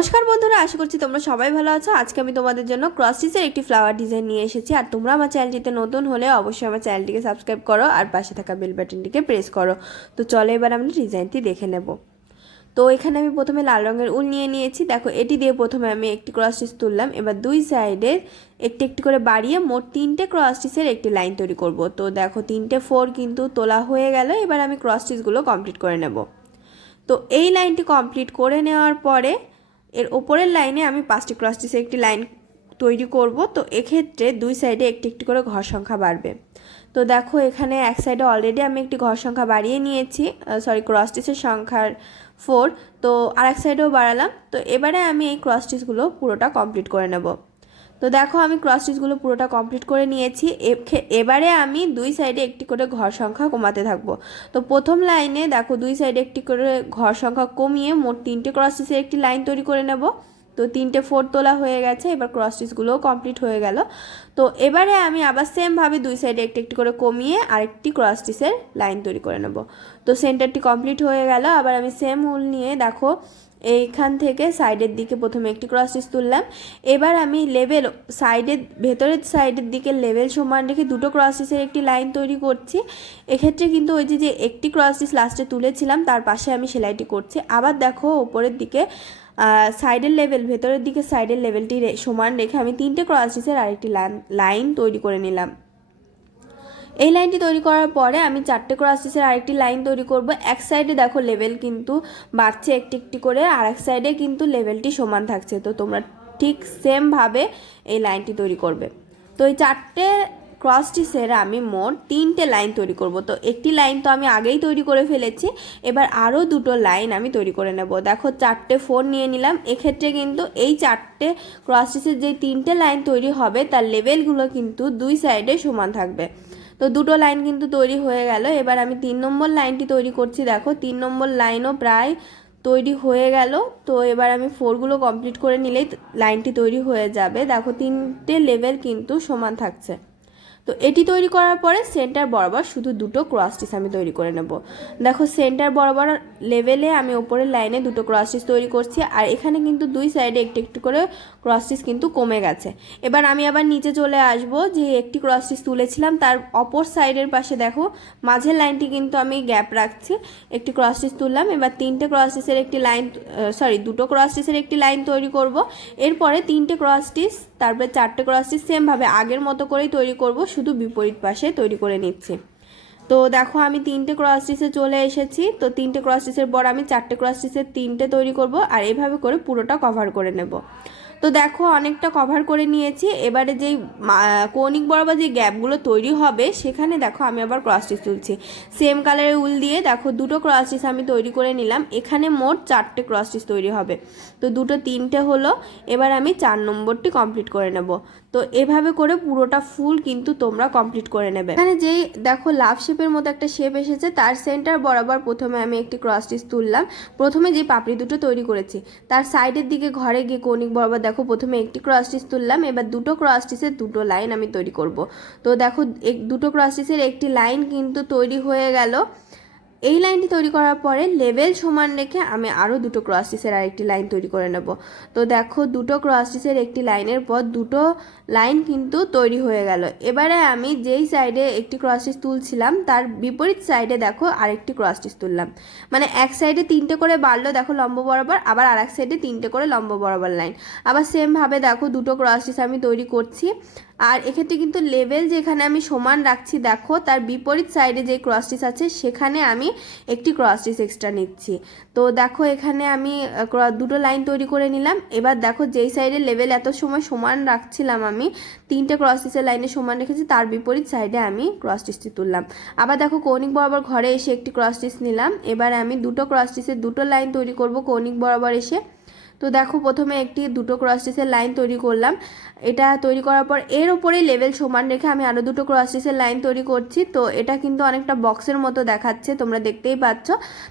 নমস্কার বন্ধুরা, আশা করছি তোমরা সবাই ভালো আছো। আজকে আমি তোমাদের জন্য ক্রস স্টিচের একটি ফ্লাওয়ার ডিজাইন নিয়ে এসেছি। আর তোমরা আমার চ্যানেলটিতে নতুন হলে অবশ্যই আমার চ্যানেলটিকে সাবস্ক্রাইব করো আর পাশে থাকা বেল বাটনটিকে প্রেস করো। তো চলো এবার আমরা ডিজাইনটি দেখে নেব। তো এখানে আমি প্রথমে লাল রঙের উল নিয়ে নিয়েছি। দেখো, এটি দিয়ে প্রথমে আমি একটি ক্রস স্টিচ তুললাম। এবার দুই সাইডে একটি একটি করে বাড়িয়ে মোট 3টে ক্রস স্টিচের একটি লাইন তৈরি করব। তো দেখো 3টে 4 কিন্তু তোলা হয়ে গেল। এবার আমি ক্রস স্টিচগুলো কমপ্লিট করে নেব। তো এই লাইনটি কমপ্লিট করে নেওয়ার পরে এর ওপরের লাইনে আমি 5টি ক্রস স্টিচের একটি লাইন তৈরি করব। তো এক্ষেত্রে দুই সাইডে একটি একটি করে ঘর সংখ্যা বাড়বে। তো দেখো, এখানে এক সাইডে অলরেডি আমি একটি ঘর সংখ্যা বাড়িয়ে নিয়েছি, ক্রস স্টিচের সংখ্যার 4। তো আর এক সাইডেও বাড়ালাম। তো এবারে আমি এই ক্রস স্টিচগুলো পুরোটা কমপ্লিট করে নেব। তো দেখো, আমি ক্রস স্টিচগুলো পুরোটা কমপ্লিট করে নিয়েছি। এবারে আমি দুই সাইডে একটি করে ঘর সংখ্যা কমাতে থাকবো। তো প্রথম লাইনে দেখো দুই সাইডে একটি করে ঘর সংখ্যা কমিয়ে মোট 3টে ক্রস স্টিচের একটি লাইন তৈরি করে নেব। তো 3টে 4 তোলা হয়ে গেছে। এবার ক্রস স্টিচগুলোও কমপ্লিট হয়ে গেল। তো এবারে আমি আবার সেমভাবে দুই সাইডে একটি একটি করে কমিয়ে আরেকটি ক্রস স্টিচের লাইন তৈরি করে নেব। তো সেন্টারটি কমপ্লিট হয়ে গেল। আবার আমি সেম উল নিয়ে দেখো এইখান থেকে সাইডের দিকে প্রথমে একটি ক্রস স্টিচ তুললাম। এবার আমি লেভেল সাইডের ভেতরের সাইডের দিকে লেভেল সমান রেখে দুটো ক্রস স্টিচের একটি লাইন তৈরি করছি। এক্ষেত্রে কিন্তু ওই যে একটি ক্রস স্টিচ লাস্টে তুলেছিলাম তার পাশে আমি সেলাইটি করছি। আবার দেখো উপরের দিকে সাইডের লেভেল ভেতরের দিকে সাইডের লেভেলটি সমান রেখে আমি 3টে ক্রস স্টিচের আরেকটি লাইন তৈরি করে নিলাম। এই লাইনটি তৈরি করার পরে আমি 4টে ক্রস স্টিচের আরেকটি লাইন তৈরি করব। এক সাইডে দেখো লেভেল কিন্তু বাড়ছে একটি একটি করে, আর এক সাইডে কিন্তু লেভেলটি সমান থাকছে। তো তোমরা ঠিক সেমভাবে এই লাইনটি তৈরি করবে। তো এই 4টে ক্রস স্টিচের আমি মোট 3টে লাইন তৈরি করব। তো একটি লাইন তো আমি আগেই তৈরি করে ফেলেছি, এবার আরও দুটো লাইন আমি তৈরি করে নেব। দেখো 4টে 4 নিয়ে নিলাম। এক্ষেত্রে কিন্তু এই 4টে ক্রস স্টিচের যে 3টে লাইন তৈরি হবে তার লেভেলগুলো কিন্তু দুই সাইডে সমান থাকবে। তো দুটো লাইন কিন্তু তৈরি হয়ে গেল। এবার আমি 3 নম্বর লাইনটি তৈরি করছি। দেখো 3 নম্বর লাইনও প্রায় তৈরি হয়ে গেল। তো এবার আমি 4গুলো কমপ্লিট করে নিলেই লাইনটি তৈরি হয়ে যাবে। দেখো 3টে লেভেল কিন্তু সমান থাকছে। তো এটি তৈরি করার পরে সেন্টার বরাবর শুধু দুটো ক্রস স্টিচ আমি তৈরি করে নেব। দেখো সেন্টার বরাবর লেভেলে আমি ওপরের লাইনে দুটো ক্রস স্টিচ তৈরি করছি। আর এখানে কিন্তু দুই সাইডে একটু একটু করে ক্রস স্টিচ কিন্তু কমে গেছে। এবার আমি আবার নিচে চলে আসব। যে একটি ক্রস স্টিচ তুলেছিলাম তার অপর সাইডের পাশে দেখো মাঝের লাইনটি কিন্তু আমি গ্যাপ রাখছি। একটি ক্রস স্টিচ তুললাম। এবার 3টে ক্রস স্টিচের একটি লাইন দুটো ক্রস স্টিচের একটি লাইন তৈরি করব। এরপরে 3টে ক্রস স্টিচ, তারপরে 4টে ক্রস স্টিচ সেমভাবে আগের মতো করেই তৈরি করব, শুধু বিপরীত পাশে তৈরি করে নিচ্ছি। তো দেখো আমি 3টে ক্রস স্টিচে চলে এসেছি। তো 3টে ক্রস স্টিচের পর আমি 4টে ক্রস স্টিচের 3টে তৈরি করব আর এভাবে করে পুরোটা কভার করে নেব। তো দেখো অনেকটা কভার করে নিয়েছি। এবারে যেই কৌণিক বরাবর যে গ্যাপগুলো তৈরি হবে সেখানে দেখো আমি আবার ক্রস স্টিচ তুলছি। সেম কালারের উল দিয়ে দেখো দুটো ক্রস স্টিচ আমি তৈরি করে নিলাম। এখানে মোট 4টে ক্রস স্টিচ তৈরি হবে। তো দুটো 3টে হলো। এবার আমি 4 নম্বরটি কমপ্লিট করে নেব। তো এভাবে করে পুরোটা ফুল কিন্তু তোমরা কমপ্লিট করে নেবে। এখানে যেই দেখো লাভ শেপের মতো একটা শেপ এসেছে তার সেন্টার বরাবর প্রথমে আমি একটি ক্রস স্টিচ তুললাম। প্রথমে যে পাপড়ি দুটো তৈরি করেছি তার সাইডের দিকে ঘরে গিয়ে কৌণিক বরাবর দেখো প্রথমে একটি ক্রস স্টিচ তুললাম। এবার দুটো ক্রস স্টিচের দুটো লাইন আমি তৈরি করব। তো দেখো দুটো ক্রস স্টিচের একটি লাইন কিন্তু তৈরি হয়ে গেল। এই লাইনটি তৈরি করার পরে লেভেল সমান রেখে আমি আরও দুটো ক্রস স্টিচের আরেকটি লাইন তৈরি করে নেব। তো দেখো দুটো ক্রস স্টিচের একটি লাইনের পর দুটো লাইন কিন্তু তৈরি হয়ে গেল। এবারে আমি যেই সাইডে একটি ক্রস স্টিচ তুলছিলাম তার বিপরীত সাইডে দেখো আরেকটি ক্রস স্টিচ তুললাম। মানে এক সাইডে 3টে করে বাড়লো দেখো লম্ব বরাবর, আবার আর এক সাইডে 3টে করে লম্ব বরাবর লাইন। আবার সেমভাবে দেখো দুটো ক্রস স্টিচ আমি তৈরি করছি। আর এক্ষেত্রে কিন্তু লেভেল যেখানে আমি সমান রাখছি দেখো তার বিপরীত সাইডে যে ক্রস স্টিচ আছে সেখানে আমি একটি ক্রস স্টিচ এক্সট্রা নিচ্ছি। তো দেখো এখানে আমি দুটো লাইন তৈরি করে নিলাম। এবার দেখো যেই সাইডে লেভেল এত সময় সমান রাখছিলাম আমি 3টে ক্রস স্টিচের লাইনে সমান রেখেছি, তার বিপরীত সাইডে আমি ক্রস স্টিচটি তুললাম। আবার দেখো কৌণিক বরাবর ঘরে এসে একটি ক্রস স্টিচ নিলাম। এবার আমি দুটো ক্রস স্টিচের দুটো লাইন তৈরি করব কৌণিক বরাবর এসে। তো দেখো প্রথমে দুটো ক্রস স্টিচের লাইন তৈরি করলাম। এটা তৈরি করার পর এর উপরেই লেভেল সমান রেখে আমি আরও দুটো ক্রস স্টিচের লাইন তৈরি করছি। তো এটা কিন্তু অনেকটা বক্সের মতো দেখাচ্ছে, তোমরা দেখতেই পাচ্ছ।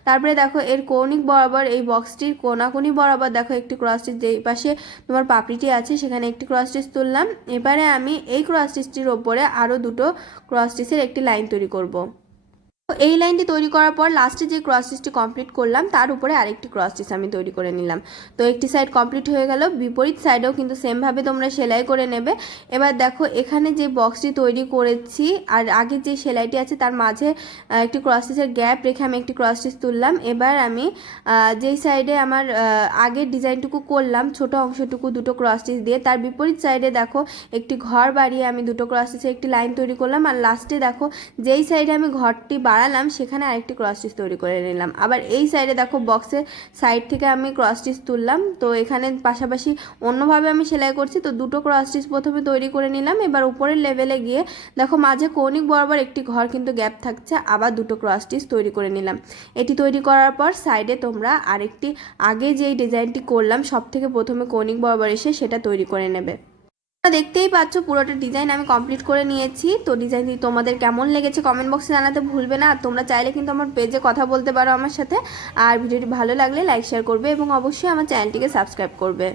তারপরে দেখো এর কৌণিক বরাবর এই বক্সটির কোনাকুনি বরাবর দেখো একটি ক্রস স্টিচ, যেই পাশে তোমার পাপড়িটি আছে সেখানে একটি ক্রস স্টিচ তুললাম। এবারে আমি এই ক্রস স্টিচটির ওপরে আরও দুটো ক্রস স্টিচের একটি লাইন তৈরি করব। তো এই লাইনটি তৈরি করার পর লাস্টে যে ক্রস স্টিচটি কমপ্লিট করলাম তার উপরে আরেকটি ক্রস স্টিচ আমি তৈরি করে নিলাম। তো একটি সাইড কমপ্লিট হয়ে গেল, বিপরীত সাইডেও কিন্তু সেমভাবে তোমরা সেলাই করে নেবে। এবার দেখো এখানে যে বক্সটি তৈরি করেছি আর আগে যে সেলাইটি আছে তার মাঝে একটি ক্রস স্টিচের গ্যাপ রেখে আমি একটি ক্রস স্টিচ তুললাম। এবার আমি যেই সাইডে আমার আগের ডিজাইনটুকু করলাম ছোট অংশটুকু দুটো ক্রস স্টিচ দিয়ে, তার বিপরীত সাইডে দেখো একটি ঘর বাড়িয়ে আমি দুটো ক্রস স্টিচের একটি লাইন তৈরি করলাম। আর লাস্টে দেখো যেই সাইডে আমি ঘরটি বাড়ালাম সেখানে আরেকটি ক্রস স্টিচ তৈরি করে নিলাম। আবার এই সাইডে দেখো বক্সের সাইড থেকে আমি ক্রস স্টিচ তুললাম। তো এখানে পাশাপাশি অন্যভাবে আমি সেলাই করছি, তো দুটো ক্রস স্টিচ প্রথমে তৈরি করে নিলাম। এবার উপরের লেভেলে গিয়ে দেখো মাঝে কৌণিক বরাবর একটি ঘর কিন্তু গ্যাপ থাকছে, আবার দুটো ক্রস স্টিচ তৈরি করে নিলাম। এটি তৈরি করার পর সাইডে তোমরা আরেকটি আগে যেই ডিজাইনটি করলাম সব থেকে প্রথমে কৌণিক বরাবর এসে সেটা তৈরি করে নেবে। দেখতেই পাচ্ছ পুরোটা ডিজাইন আমি কমপ্লিট করে নিয়েছি। তো ডিজাইনটি তোমাদের কেমন লেগেছে কমেন্ট বক্সে জানাতে ভুলবে না। আর তোমরা চাইলে কিন্তু আমার পেজে কথা বলতে পারো আমার সাথে। আর ভিডিওটি ভালো লাগলে লাইক শেয়ার করবে এবং অবশ্যই আমার চ্যানেলটিকে সাবস্ক্রাইব করবে।